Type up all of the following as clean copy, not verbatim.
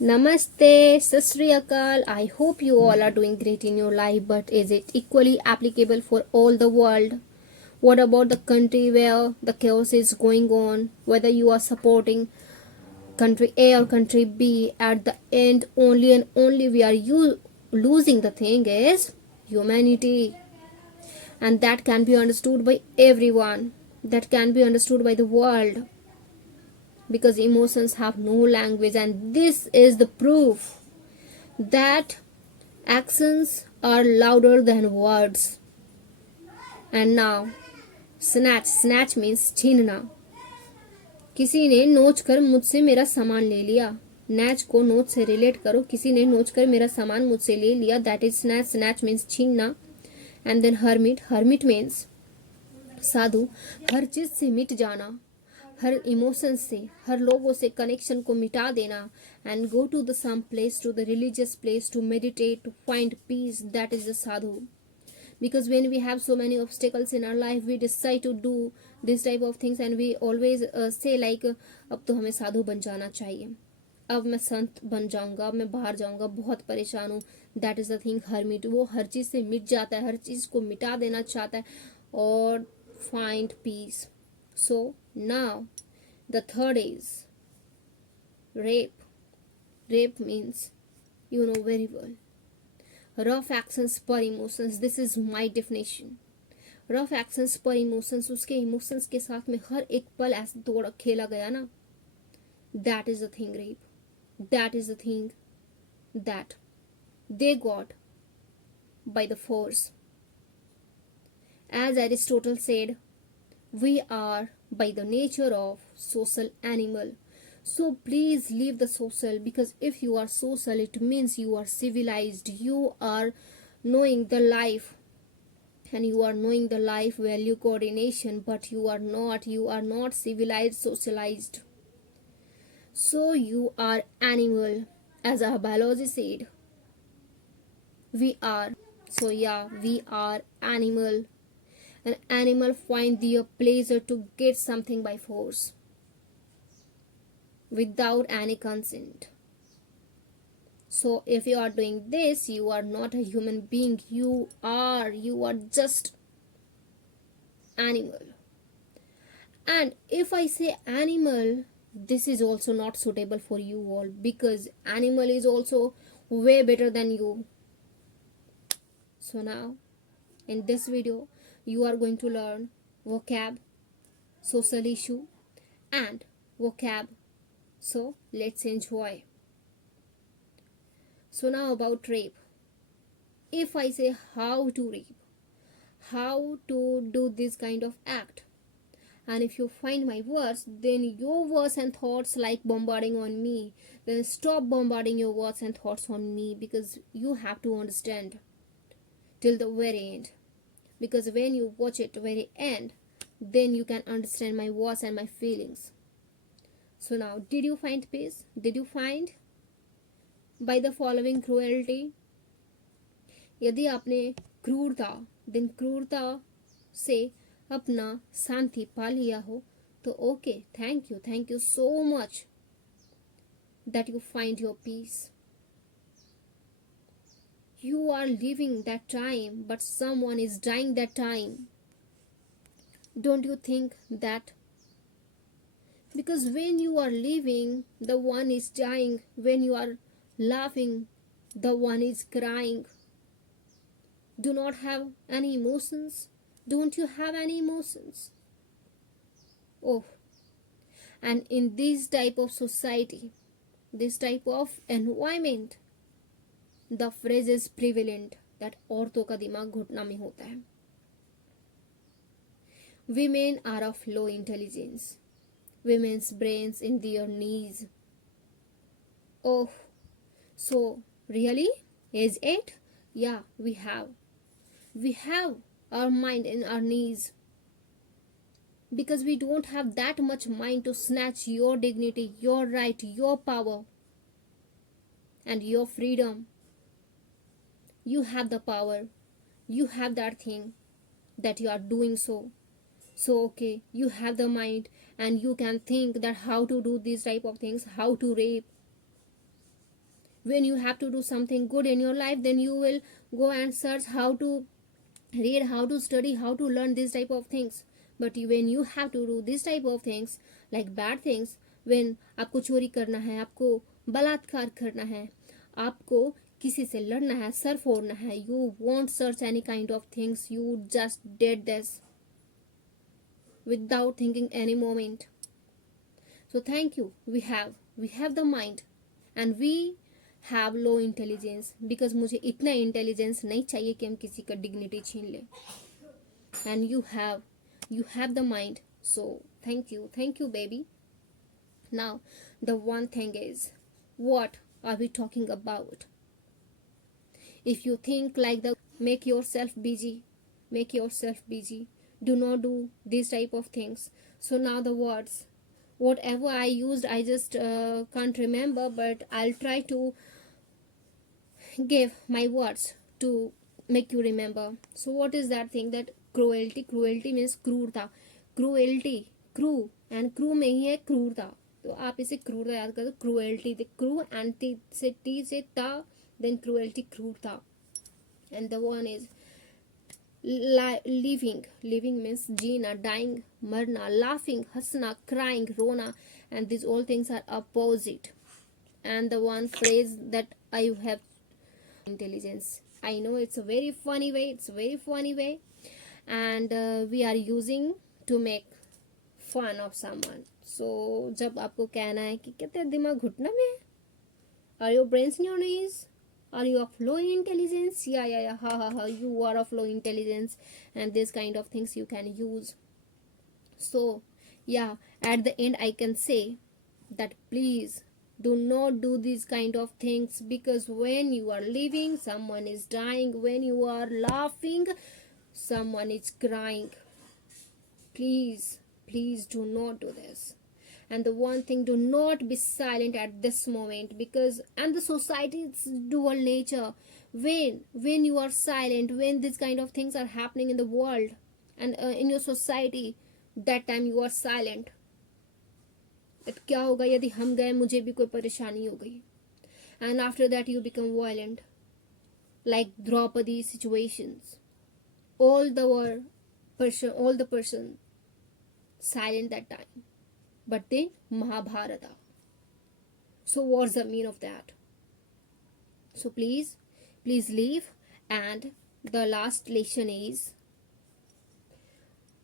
Namaste, Sat Sri Akal. I hope you all are doing great in your life, but is it equally applicable for all the world? What about the country where the chaos is going on? Whether you are supporting country A or country B, at the end, only and only we are losing. The thing is humanity, and that can be understood by everyone. That can be understood by the world because emotions have no language, and this is the proof that actions are louder than words. And now, snatch means छीनना. किसी ने नोच कर मुझसे मेरा सामान ले लिया. नैच को नोच से रिलेट करो. किसी ने नोच कर मेरा सामान मुझसे ले लिया. That is snatch. Snatch means छीनना. एंड देन हर्मिट मीन्स साधु. हर चीज से मिट जाना, हर इमोशन से, हर लोगों से कनेक्शन को मिटा देना. And go to the some place, to the religious place, to meditate, to find peace. That is the sadhu. Because when we have so many obstacles in our life, we decide to do this type of things, and we always say like अब तो हमें साधु बन जाना चाहिए, अब मैं संत बन जाऊंगा, अब मैं बाहर जाऊंगा, बहुत परेशान हूँ. That is the thing hermit. वो हर चीज से मिट जाता है, हर चीज को मिटा देना चाहता है और find peace. So now the third is rape means, you know very well, rough actions per emotions. This is my definition. rough actions per emotions. उसके इमोशंस के साथ में हर एक पल ऐसे दौड़ खेला गया ना. that is the thing rape. that is the thing that they got by the force. As Aristotle said, we are by the nature of social animal. So please leave the social, because if you are social, it means you are civilized. You are knowing the life, and you are knowing the life value coordination, but you are not civilized, socialized. So you are animal, as our biology said. We are. So yeah, we are animal. An animal find their pleasure to get something by force, without any consent. So if you are doing this, you are not a human being. You are just animal. And if I say animal, this is also not suitable for you all, because animal is also way better than you. So now in this video you are going to learn vocab, social issue, and vocab. So let's enjoy. So now about rape. If I say how to rape, how to do this kind of act, and if you find my words, then your words and thoughts like bombarding on me, then stop bombarding your words and thoughts on me, because you have to understand till the very end. Because when you watch it very end, then you can understand my words and my feelings. So now, did you find peace? Did you find by the following cruelty? यदि आपने क्रूरता, दिन क्रूरता से अपना शांति पा लिया हो, तो okay, thank you so much that you find your peace. You are living that time, but someone is dying that time. Don't you think that? Because when you are living, the one is dying. When you are laughing, the one is crying. Do not have any emotions? Don't you have any emotions? Oh, and in this type of society, this type of environment, the phrase is prevalent that औरतों का दिमाग घुटना में होता है. Women are of low intelligence. Women's brains in their knees. Oh, so really? Is it? Yeah, we have our mind in our knees, because we don't have that much mind to snatch your dignity, your right, your power, and your freedom. You have the power, you have that thing that you are doing. So okay, you have the mind, and you can think that how to do these type of things, how to rape. when you have to do something good in your life, then you will go and search how to read, how to study, how to learn this type of things. But when you have to do this type of things, like bad things, when आपको चोरी करना है, आपको बलात्कार करना है, आपको किसी से लड़ना है, सर फोड़ना है, you won't search any kind of things, you just did this without thinking any moment. So thank you. We have the mind and we have low intelligence, because मुझे इतना इंटेलिजेंस नहीं चाहिए कि हम किसी का डिग्निटी छीन ले. And you have the mind. So thank you baby. Now the one thing is, what are we talking about? If you think like the make yourself busy, do not do these type of things. So now the words, whatever I used, I just can't remember, but I'll try to give my words to make you remember. So what is that thing? That cruelty means क्रूरता. Cruelty, crew, and crew में ही है क्रूरता. तो आप इसे क्रूरता याद कर दो. Cruelty, the crew, and से टी से ता, then cruelty, क्रूरता. And the one is living means Jeena, dying, मरना, laughing, हंसना, crying, रोना, and these all things are opposite. And the one phrase that I have, intelligence. I know it's a very funny way, and we are using to make fun of someone. So जब आपको कहना है कि क्या तेरा दिमाग घुटना में है, are your brains in your knees, are you of low intelligence? Yeah, ha, you are of low intelligence, and this kind of things you can use. So yeah, at the end I can say that please do not do these kind of things, because when you are living, someone is dying. When you are laughing, someone is crying. Please do not do this. And the one thing, do not be silent at this moment, because and the society's dual nature, when you are silent, when these kind of things are happening in the world and in your society, that time you are silent. क्या होगा यदि हम गए, मुझे भी कोई परेशानी हो गई, and after that you become violent, like Draupadi situations. All the person silent that time, but then Mahabharata. So what's the mean of that? So please leave. And the last lesson is,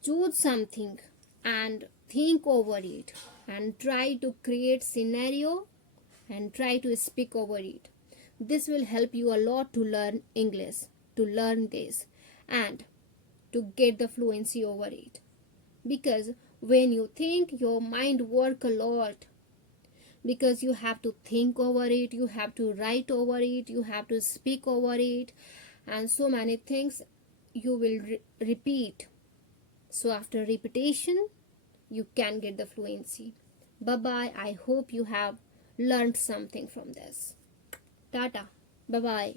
choose something and think over it, and try to create scenario and try to speak over it. This will help you a lot to learn English, to learn this, and to get the fluency over it. Because when you think, your mind work a lot, because you have to think over it, you have to write over it, you have to speak over it, and so many things you will repeat. So after repetition, you can get the fluency. Bye bye. I hope you have learned something from this. Tata. Bye bye.